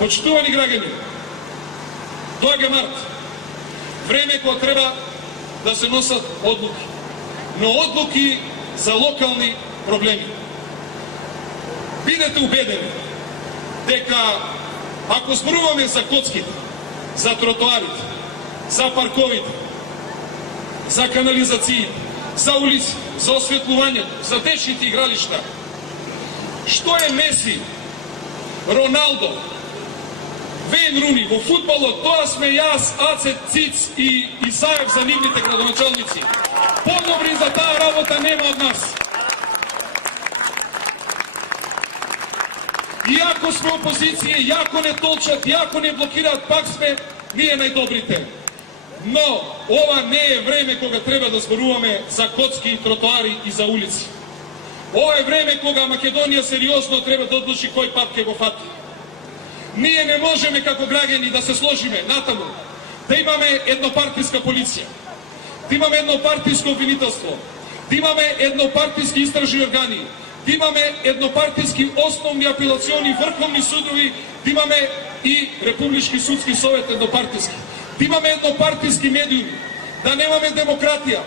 Почитувани граѓани, доаѓа март, време кога треба да се носат одлуки, но одлуки за локални проблеми. Бидете убедени дека ако зборуваме за коцките, за тротоарите, за парковите, за канализациите, за улици, за осветлувањето, за дечните игралишта, што е Меси, Роналдо, Вейн Руни во фудбалот, тоа сме јас, Аце Циц и Исаев за нивните градоначалници. Подобри за таа работа нема од нас. Иако сме опозиција, иако не толчат, иако не блокираат, пак сме ние најдобрите. Но ова не е време кога треба да зборуваме за коцки, тротоари и за улици. Ова е време кога Македонија сериозно треба да одлучи кој пат ќе го фати. Ние не можеме како граѓани да се сложиме натаму, да имаме еднопартиска полиција, да имаме еднопартиско обвинителство, да имаме еднопартиски истражни органи, да имаме еднопартиски основни апелациони врховни судови, да имаме и Републички судски совет еднопартиски, да имаме еднопартиски медиуми, да немаме демократија,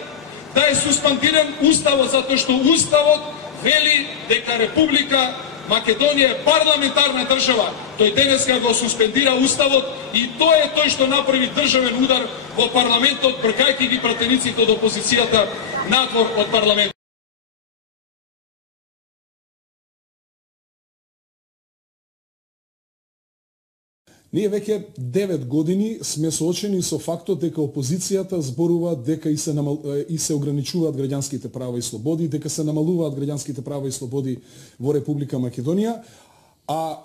да е суспендиран уставот, затоа што уставот вели дека Република Македонија е парламентарна држава. Тој денеска го суспендира уставот и тоа е тој што направи државен удар во парламентот, бркајќи ги пратениците од опозицијата надвор од парламентот. Ние веќе 9 години сме соочени со фактот дека опозицијата зборува дека и се ограничуваат граѓанските права и слободи, дека се намалуваат граѓанските права и слободи во Република Македонија, а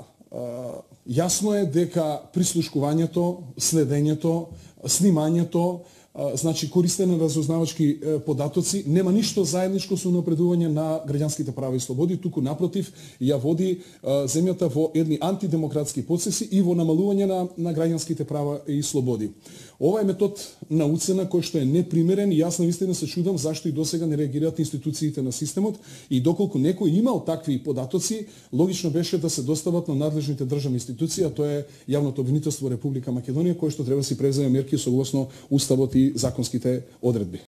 јасно е дека прислушкувањето, следењето, снимањето, значи користење на разузнавачки податоци нема ништо заедничко со унапредување на граѓанските права и слободи, туку напротив ја води земјата во едни антидемократски процеси и во намалување на граѓанските права и слободи. Ова е метод на уцена кој што е непримерен и јас навистина се чудам зашто и досега не реагираат институциите на системот и доколку некој имал такви податоци, логично беше да се достават на надлежните државни институции, а тоа е Јавното обвинителство во Република Македонија, кој што треба да си преземе мерки согласно уставот и законските одредби.